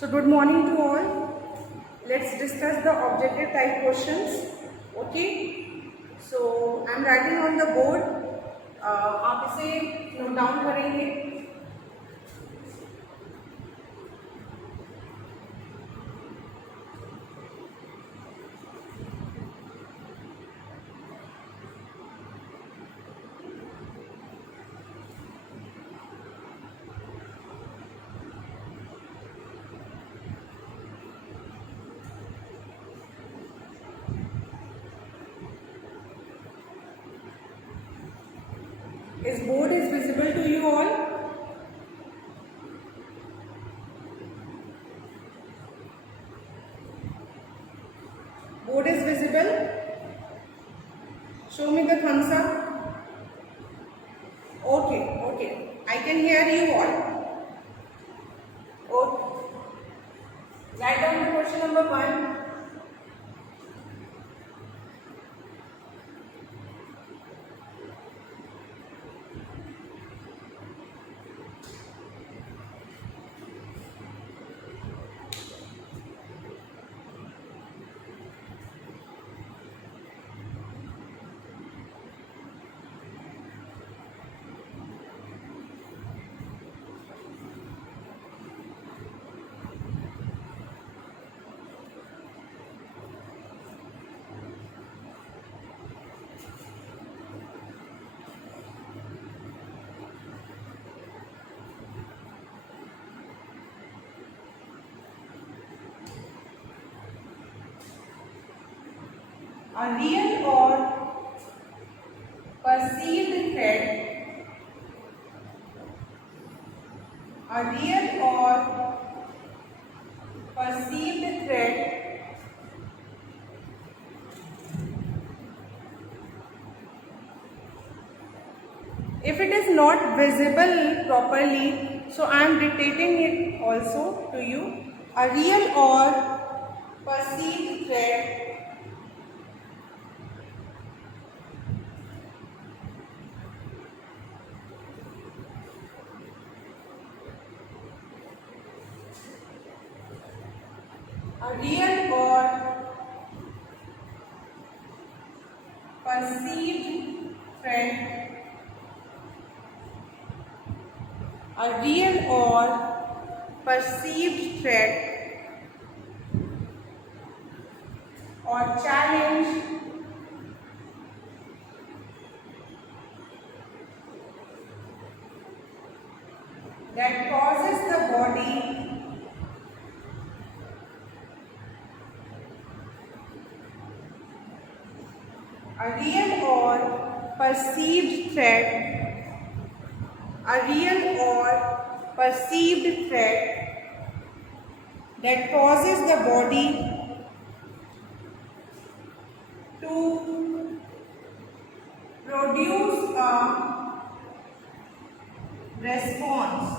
So good morning to all. Let's discuss the objective type questions. Okay. So I'm writing on the board. आप इसे note down करेंगे. Is board is visible to you all? Board is visible? Show me the thumbs up. Okay. I can hear you all. Okay. Write down the question number 1. A real or perceived threat. A real or perceived threat if it is not visible properly, so I am dictating it also to you. A real or perceived threat a real or perceived threat, a real or perceived threat or challenge that causes the body a real or perceived threat, a real or perceived threat that causes the body to produce a response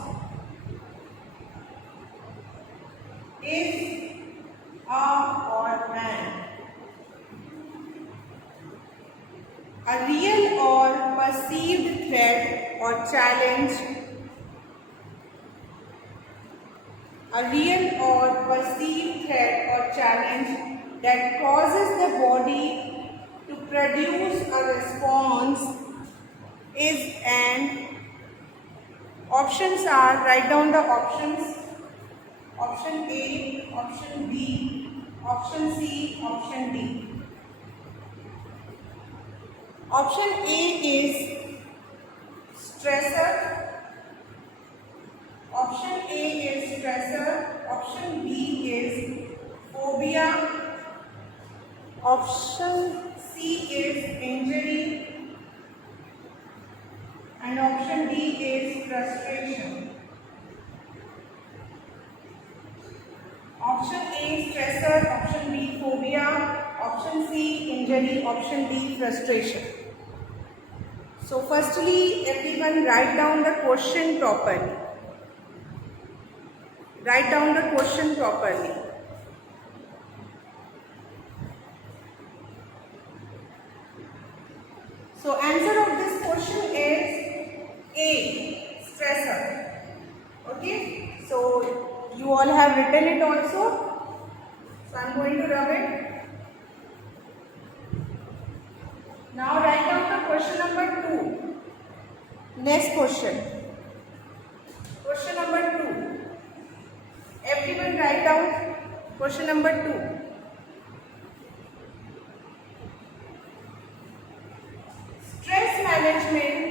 is or an. A real or perceived threat or challenge, a real or perceived threat or challenge that causes the body to produce a response is an. Options are, write down the options. Option A, option B, option C, option D. Option A is stressor. Option A is stressor. Option B is phobia. Option C is injury. And option D is frustration. Option A stressor, option B phobia, option C injury, option D frustration. So firstly, everyone write down the question properly. Write down the question properly. So answer of this question is A, stressor. Okay. So you You all have written it also. So I am going to rub it. Now write down the question number 2. Next question. Question number 2. Everyone write down question number 2. Stress management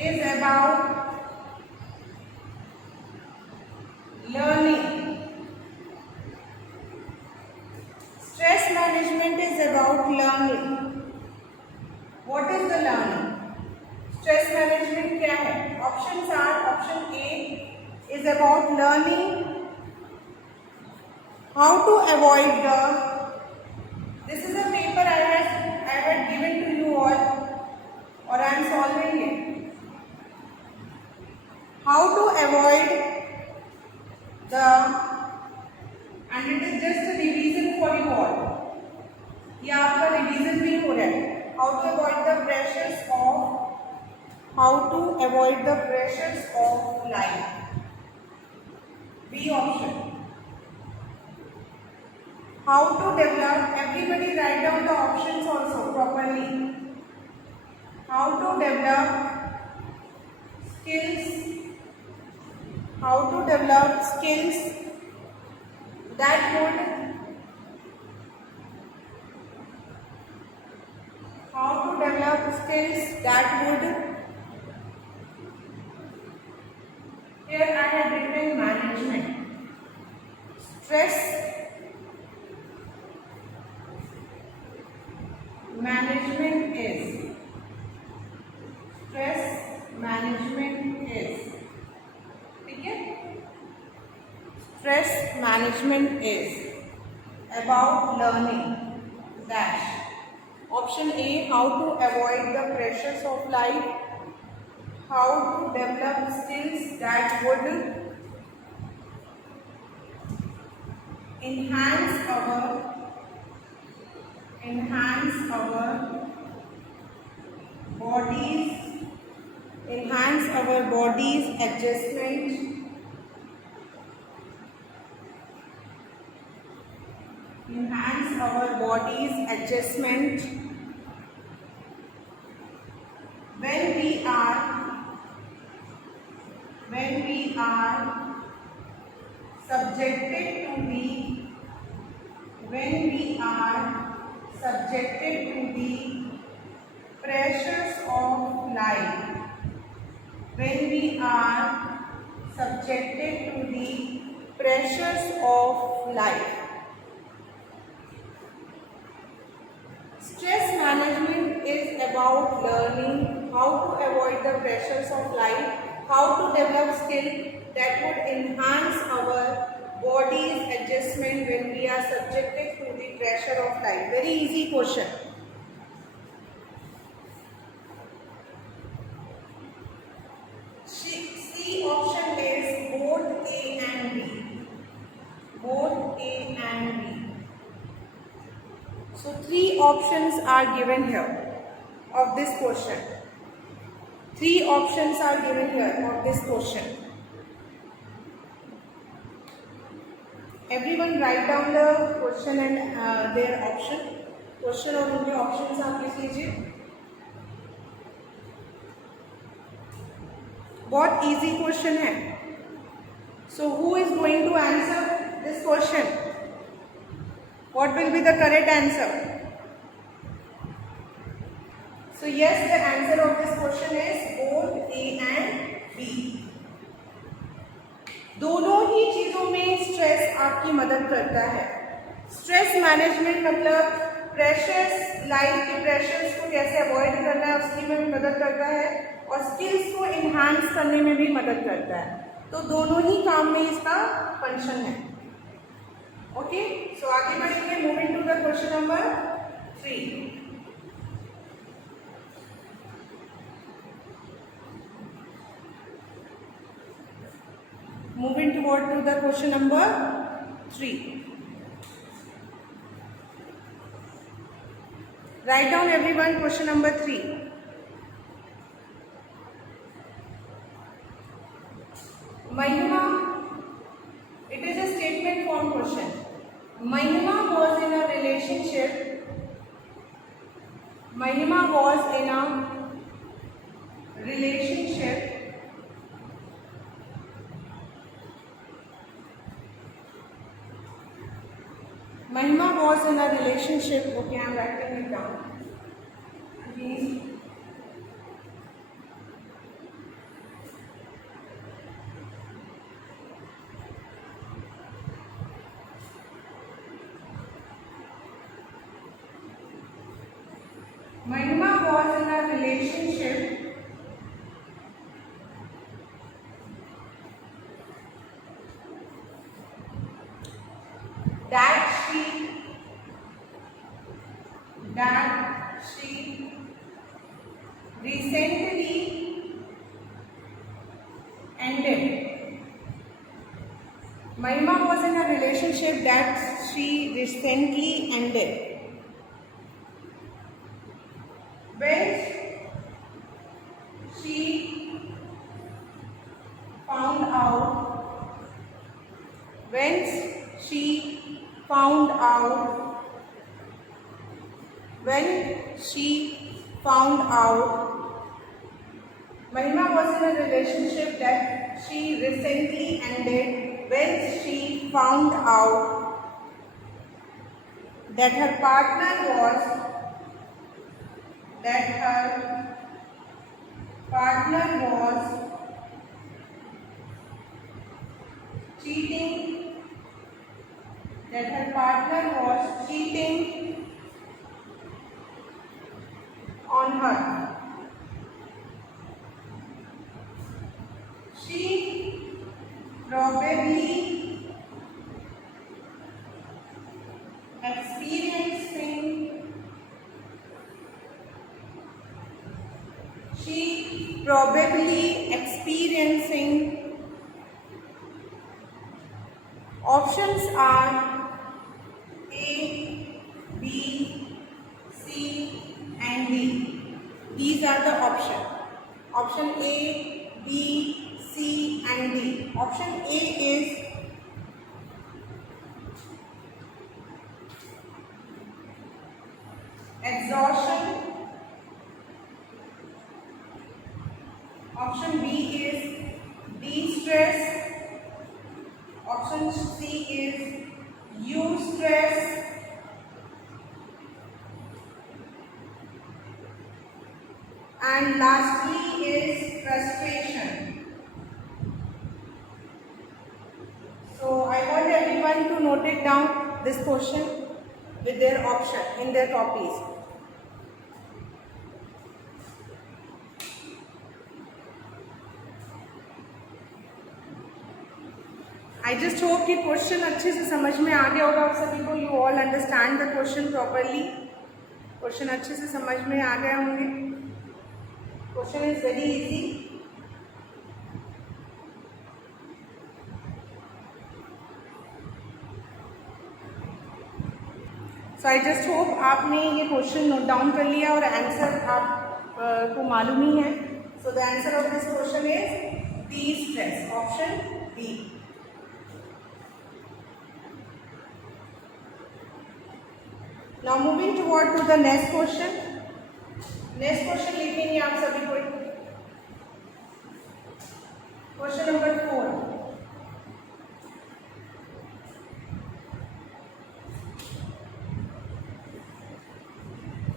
is about learning. Stress management is about learning. What is the learning? Stress management क्या है? Options are, option A is about learning how to avoid the, this is a paper I had given to you all, or I am solving it. How to avoid the, and it is just a revision for you all. ये आपका revision भी हो रहा है. How to avoid the pressures of, how to avoid the pressures of life. B option. How to develop, everybody write down the options also properly. How to develop skills, how to develop skills that would, how to develop skills that would, here I have written management. Stress management is, stress management is, ठीक है? Stress management is about learning dash. Option A, how to avoid the pressures of life, how to develop skills that would enhance our bodies, enhance our body's adjustment, enhance our body's adjustment when we are subjected to the, when we are subjected to the pressures of life, when we are subjected to the pressures of life. Stress management is about learning how to avoid the pressures of life, how to develop skills that would enhance our body's adjustment when we are subjected to the pressure of life. Very easy question. C option is both A and B. Both A and B. So 3 options are given here of this question. 3 options are given here of this question. Everyone write down the question and their option. Question और उनके options आप लिख लीजिए. बहुत easy question है. So who is going to answer this question? What will be the correct answer? So yes, the answer of this question is both A and B. दोनों ही चीजों में स्ट्रेस आपकी मदद करता है. स्ट्रेस मैनेजमेंट मतलब pressures, life के pressures को कैसे अवॉइड करना है उसकी में भी मदद करता है और स्किल्स को इन्हांस करने में भी मदद करता है. तो दोनों ही काम में इसका फंक्शन है. ओके, सो आगे बढ़ेंगे. Moving to the question number 3. Moving toward to the question number 3. Write down everyone question number 3. Mahima, it is a statement form question. Mahima was in a relationship. Mahima was in a relationship Mahima was in a relationship. Okay, I am writing it down. Please. Mahima was in a relationship that she recently ended. Mahima was in a relationship that she recently ended. When she found out Mahima was in a relationship that she recently ended when she found out that her partner was cheating on her. She probably experiencing options are A, B, C and D. These are the options. Option A, B, C and D. Option A is exhaustion. Option B is de-stress. Option C is eustress. And lastly is frustration. So I want everyone to note it down, this question with their option in their copies. I just hope कि question अच्छे से समझ में आ गया होगा आप सभी को. You all understand the question properly. Question अच्छे से समझ में आ गए होंगे. Question is very easy. So I just hope आपने ये क्वेश्चन नोट डाउन कर लिया और आंसर आप को मालूम ही है. So the answer of this question is de-stress. Option B. Now moving toward to the next question. Next question लिखेंगे आप सभी को. Question number 4.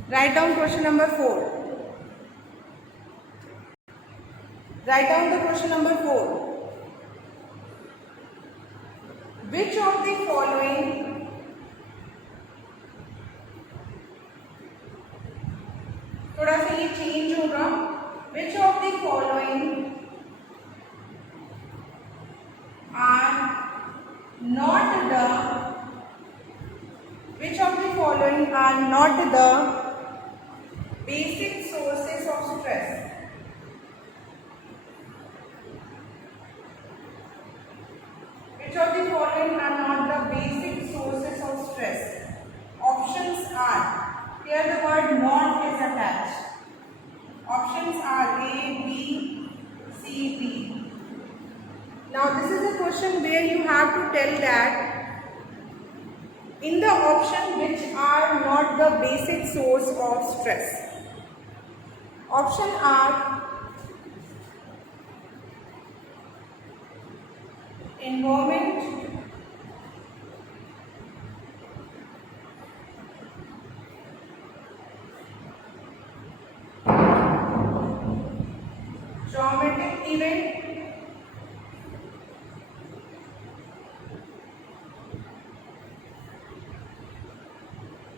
Write down question number 4. Write down the question number 4. Which of the following थोड़ा सा ये change होगा. Which of the following are not the basic sources of stress? Which of the following are not the basic sources of stress? Options are, here the word not have to tell that in the option which are not the basic source of stress. Option are environment, traumatic event,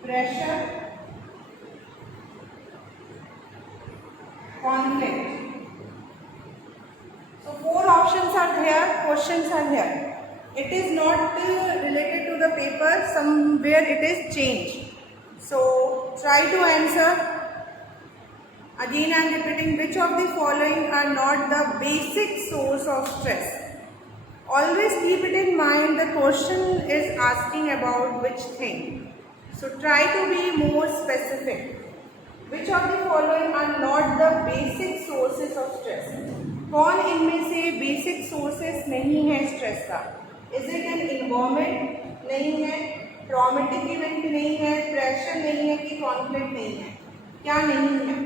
pressure, conflict. So 4 options are there, questions are there. It is not related to the paper, somewhere it is changed. So try to answer. Again I am repeating, which of the following are not the basic source of stress? Always keep it in mind, the question is asking about which thing. So try to be more specific. Which of the following are not the basic sources of stress? कौन इनमें से basic sources नहीं है stress का? Is it an environment? नहीं है. Traumatic event नहीं है. प्रेशर नहीं है कि कॉन्फ्लिक्ट नहीं है? क्या नहीं है?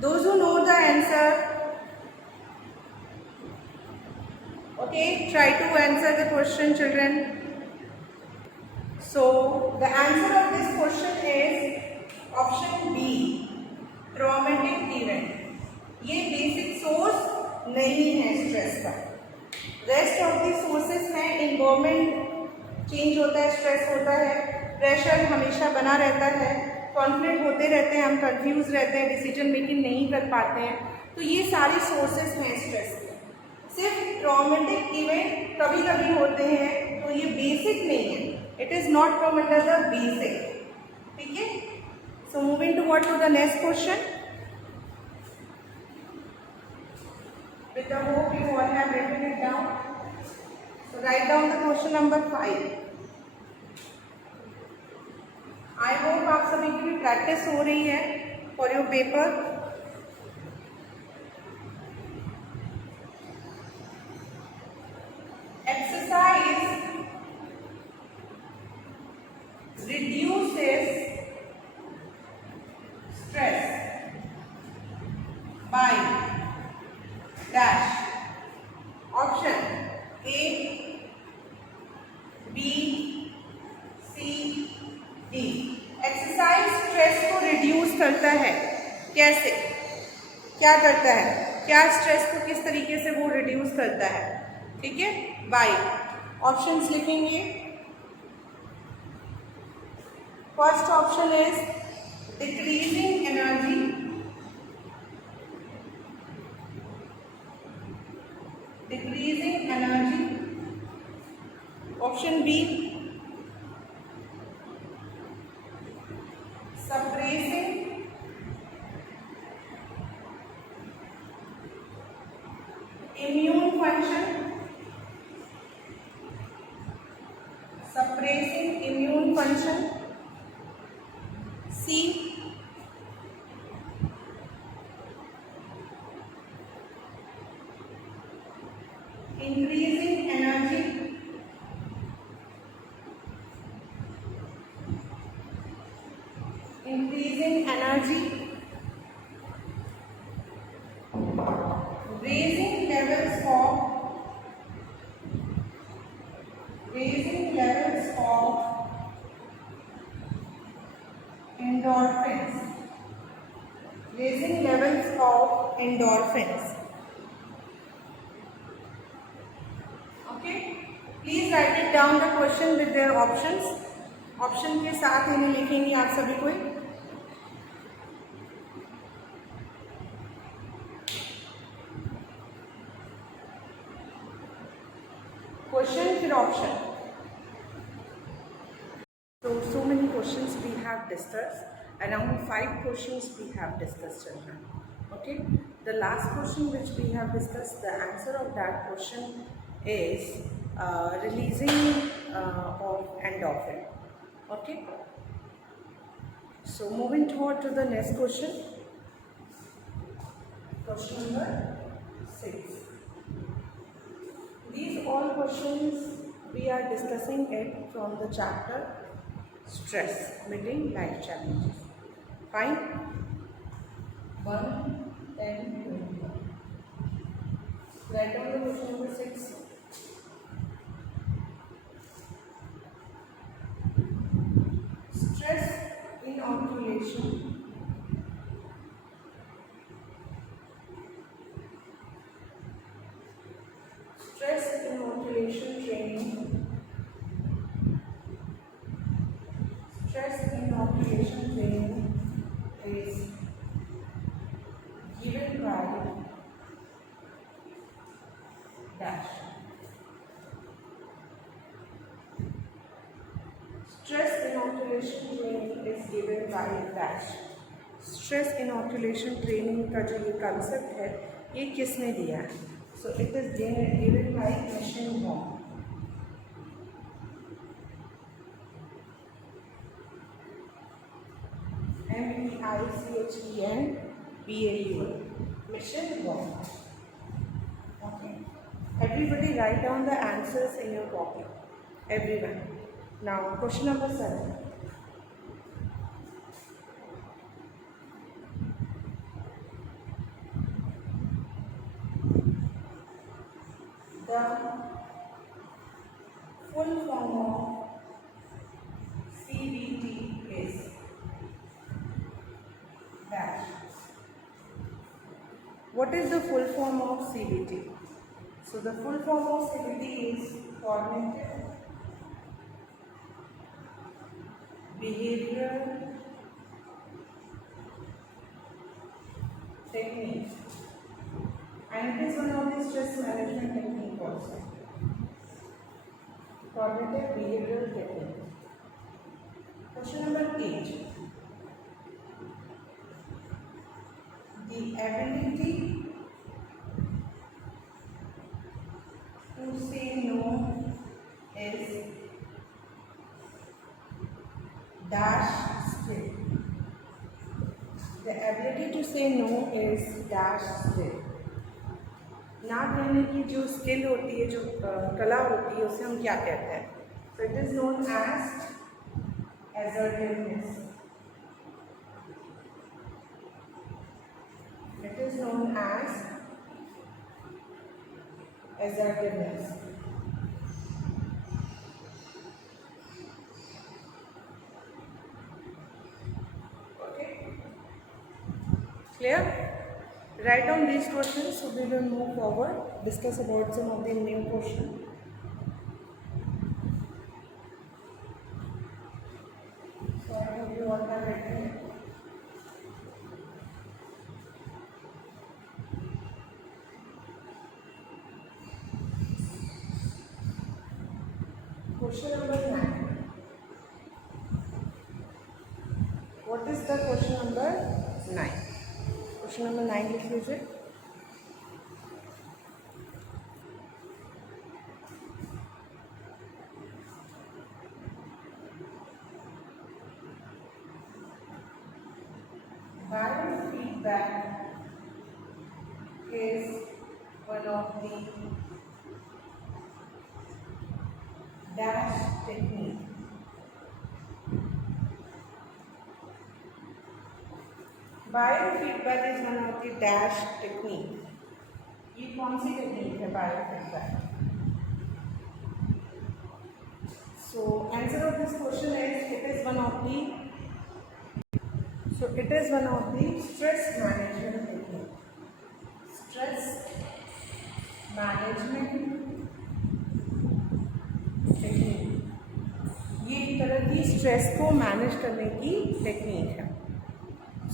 Those who know the answer, okay, try to answer the question, children. So the answer of this question is option B, traumatic event. ये बेसिक सोर्स नहीं है स्ट्रेस का. रेस्ट ऑफ दी सोर्सेस हैं. इन्वायरमेंट चेंज होता है, stress होता है, pressure हमेशा बना रहता है, कॉन्फ्लिक्ट होते रहते हैं, हम कंफ्यूज रहते हैं, डिसीजन मेकिंग नहीं कर पाते हैं. तो ये सारी सोर्सेस हैं स्ट्रेस के. सिर्फ ट्रॉमेटिक इवेंट कभी कभी होते हैं, तो ये बेसिक नहीं है. It is not come under the basic. ठीक है. So moving to the next question. With the hope you all have written it down. So write down the question number 5. I hope आप सभी की भी practice हो रही है for your paper. Exercise reduces stress by dash. Option A, B, C, D. Exercise stress को reduce करता है. कैसे? क्या करता है? क्या स्ट्रेस को किस तरीके से वो रिड्यूस करता है? ठीक है. बाय. ऑप्शंस लिखेंगे. First option is decreasing energy. Decreasing energy. Option B, suppressing immune function. Suppressing immune function. C, increasing energy. Increasing energy. Raising levels of endorphins. Raising levels of endorphins. Please right it down the question with their options. Option के साथ इन्हें लिखेंगे आप सभी को. Question फिर option. So many questions we have discussed. Around 5 questions we have discussed, children. Okay. The last question which we have discussed, the answer of that question is releasing of endorphin. Okay. So moving toward to the next question. Question number 6. these all questions we are discussing it from the chapter stress, meeting life challenges. Fine? 1, 10, 21. Write down the question number 6. Stress inoculation. Stress inoculation training. Stress inoculation training is given by dash. Stress inoculation training is given by dash. Stress inoculation training का जो ये concept है ये किसने दिया है? So it is given by Mission Bomb. MEICHENBAUM. Mission Bomb. Okay. Everybody write down the answers in your copy. Everyone. Now question number 7. The full form of CBT is dash. What is the full form of CBT? So the full form of CBT is cognitive behavioral technique, and it is one of the stress management technique also. Cognitive behavioral technique. Question number 8. The ability to say no is dash skill. The ability to say no is dash skill. ना कहने की जो skill होती है, जो कला होती है, उसे हम क्या कहते हैं? So it is known as assertiveness. It is known as assertiveness. Okay? Clear? Write down these questions so we will move forward, discuss about some of the new questions. So I hope you all have written it. Question number 9. What is the question number 9? Question number 9 लिख लीजिए. Biofeedback is one of the dash technique. Biofeedback is one of the dash technique. ये कौन सी technique है biofeedback? So answer of this question is it is one of the stress management technique. Stress management technique. ये एक तरह की stress को manage करने की टेक्निक है.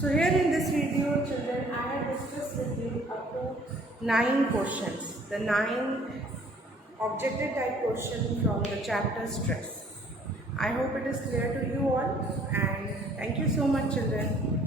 So here in this video, children, I have discussed with you up to 9 questions. The 9 objective type questions from the chapter stress. I hope it is clear to you all, and thank you so much, children.